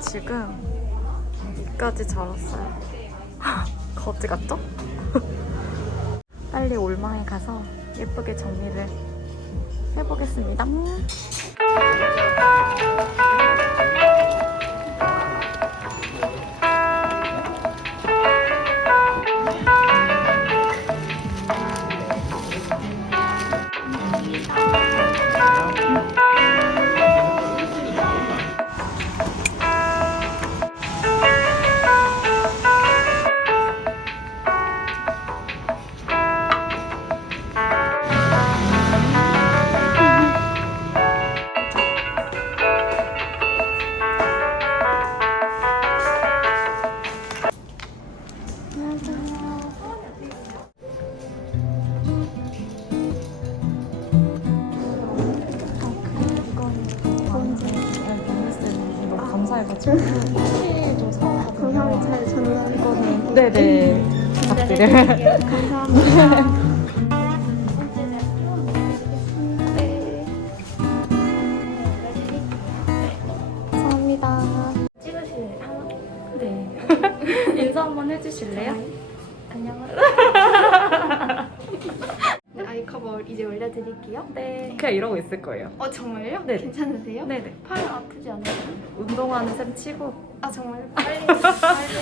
지금 이까지 자랐어요. 거지 같죠? 빨리 올망에 가서 예쁘게 정리를 해보겠습니다. 좀. 감사합니다. 잘 전달할 거는 네네 부탁드려요. 감사합니다. 감사합니다. 찍으실래요? 네. 인사 한번 해주실래요? 안녕하세요. 네, 이제 올려드릴게요. 네. 그냥 이러고 있을 거예요. 어 정말요? 네. 괜찮으세요? 네네. 팔 아프지 않아요? 운동하는 셈 치고 아 정말 빨리 빨리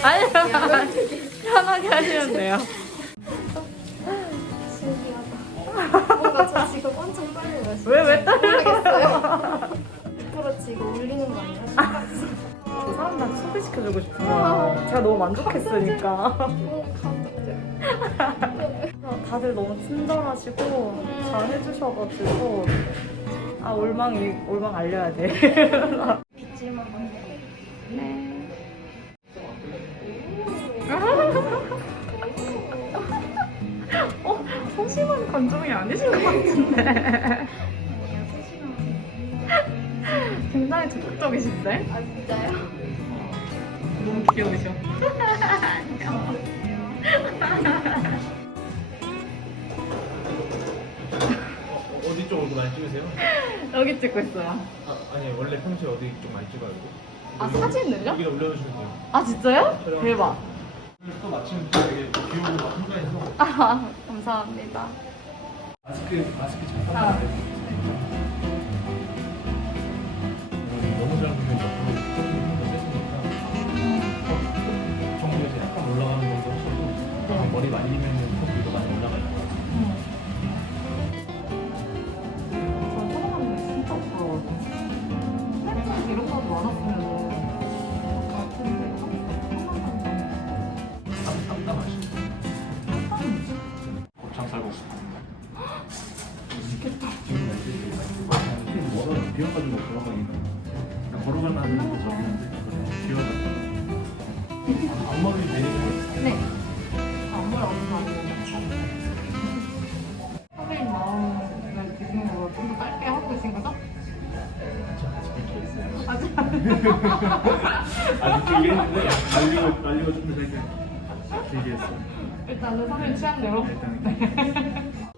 아니요. 할게요. 편하게 하시면 돼요. 신기하다. 뭔가 저 지금 엄청 떨려요. 왜, 왜 떨려요? 모르겠어요. 2% 지금 올리는 거 아니에요? 저 사람들한테 소개시켜주고 싶어요. 제가 너무 만족했으니까. 너무 감동돼요. 다들 너무 친절하시고 잘 해주셔가지고 아 올망 이 올망 알려야 돼. 네. 어 소심한 감정이 아니신 것 같은데. 굉장히 적극적이신데? 아 진짜요? 많이 찍으세요? 여기 찍고 있어요. 아, 아니 원래 평소에 어디 쪽 많이 찍어요? 아 사진을요? 여기다 올려주시면 돼요. 아 진짜요? 촬영. 대박. 오늘 또 마침 되게 귀여운 거 한가해서 아 감사합니다. 마스크 마스크 잘 아. 돼요. 너무 잘 보면 세지니까 정부에서 약간 올라가는 정도 하셔도 머리 말리면 앞머리 내리면 네. 아무리 없으면 안 돼요. 선배님 마음을 기준으로 좀더 짧게 하고 계신 거죠? 아직 길게 했는데 날리고 날리고 좀더 짧게 길게 했어요. 일단은 선배님 취향대로. 일단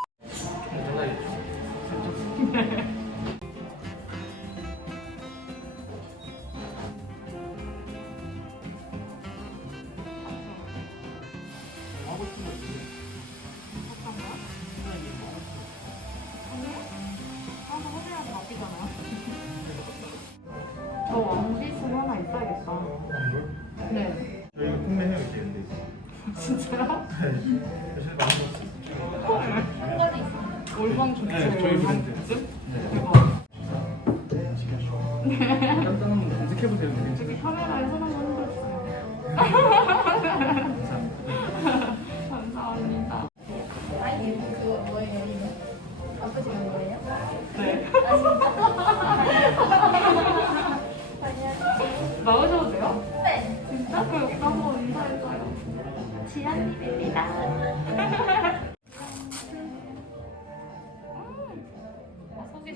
진짜요? 사실 올방 좋죠. 네, 저희 브랜드. 네. 대박. 깜짝 한번 검색해보세요. 괜찮아요. 카메라에 손 한번 흔들어주세요.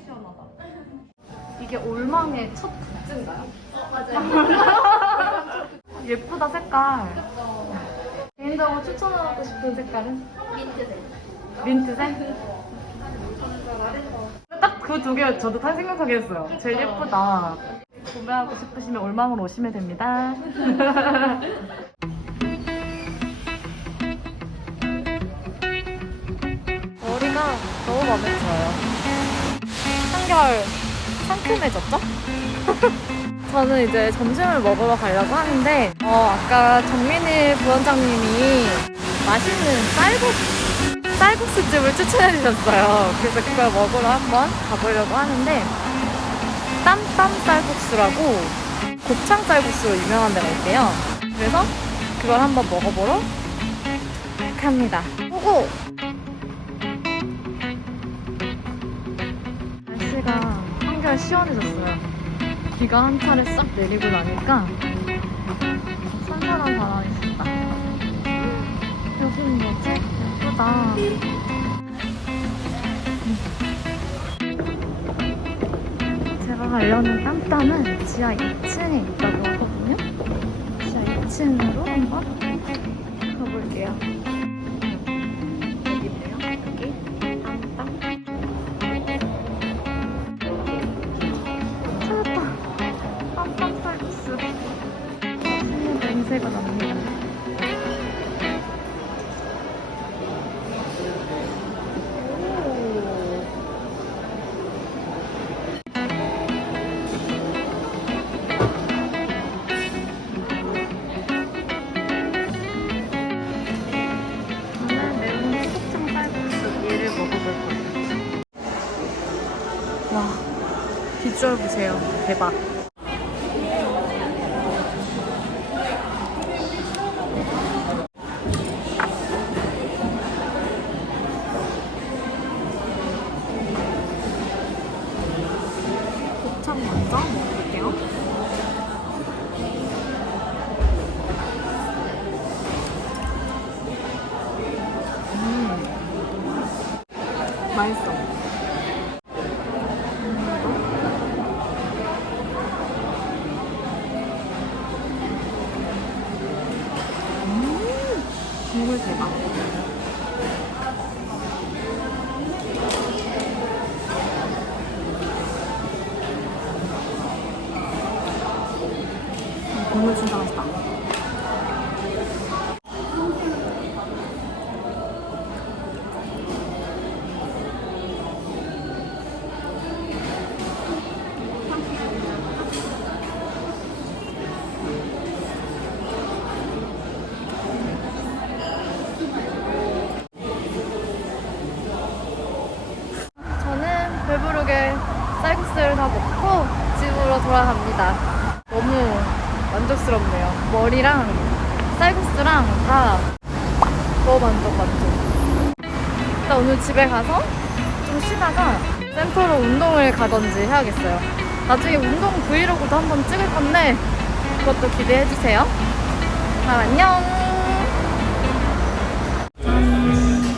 시원하다. 이게 올망의 첫 굿즈인가요? 맞아요. 예쁘다 색깔. 개인적으로 추천하고 싶은 색깔은? 민트색. 민트색? 딱 그 두 개 저도 다 생각하게 했어요. 제일 예쁘다. 구매하고 싶으시면 올망으로 오시면 됩니다. 머리가 너무 마음에 들어요. 한결 상큼해졌죠? 저는 이제 점심을 먹으러 가려고 하는데 어, 아까 정민희 부원장님이 맛있는 쌀국수, 쌀국수집을 추천해 주셨어요. 그래서 그걸 먹으러 한번 가보려고 하는데 땀땀 쌀국수라고 곱창 쌀국수로 유명한 데가 있대요. 그래서 그걸 한번 먹어보러 갑니다. 오고! 한결 시원해졌어요. 비가 한 차례 싹 내리고 나니까 선선한 바람이 분다. 여기는 뭐지? 예쁘다. 제가 가려는 땀땀은 지하 2층에 있다고 하거든요. 지하 2층으로 한번 가볼게요. 비주얼 보세요. 대박. 먹어볼게요. 맛있어. 국물 진짜 맛있다. 저는 배부르게 쌀국수를 다 먹고 집으로 돌아갑니다. 너무 만족스럽네요. 머리랑 쌀국수랑 다 너무 만족 만족. 일단 오늘 집에 가서 좀 쉬다가 센터로 운동을 가던지 해야겠어요. 나중에 운동 브이로그도 한번 찍을 건데 그것도 기대해 주세요. 그럼 안녕. 짠. 음.